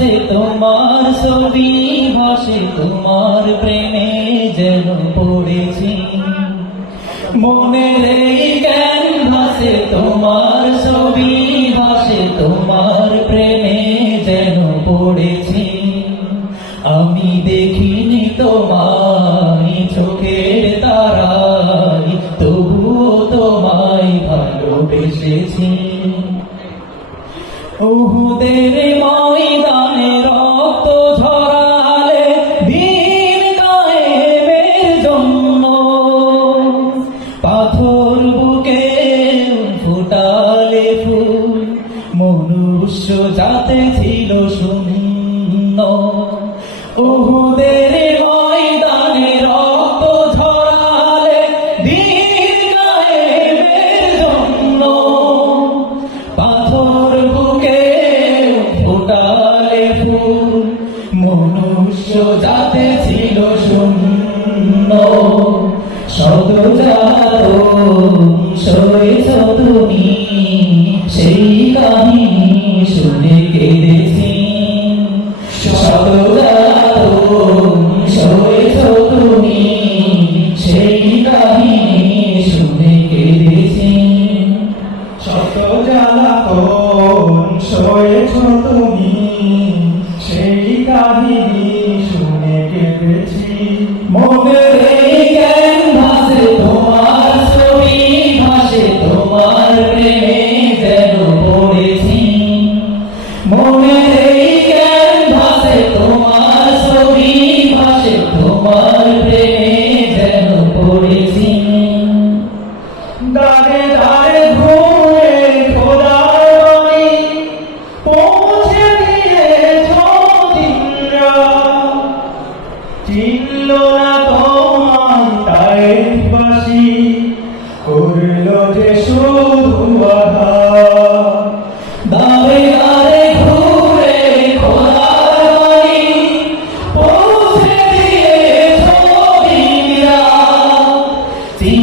আসে তোমার ছবি, বসে তোমার প্রেমে যেন পড়েছি। মনের এই জ্ঞান ভাসে তোমার ছবি ভাসে তোমার প্রেমে যেন পড়েছি। আমি ছিল শূন্য। ওহুদের بهديه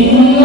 Amen.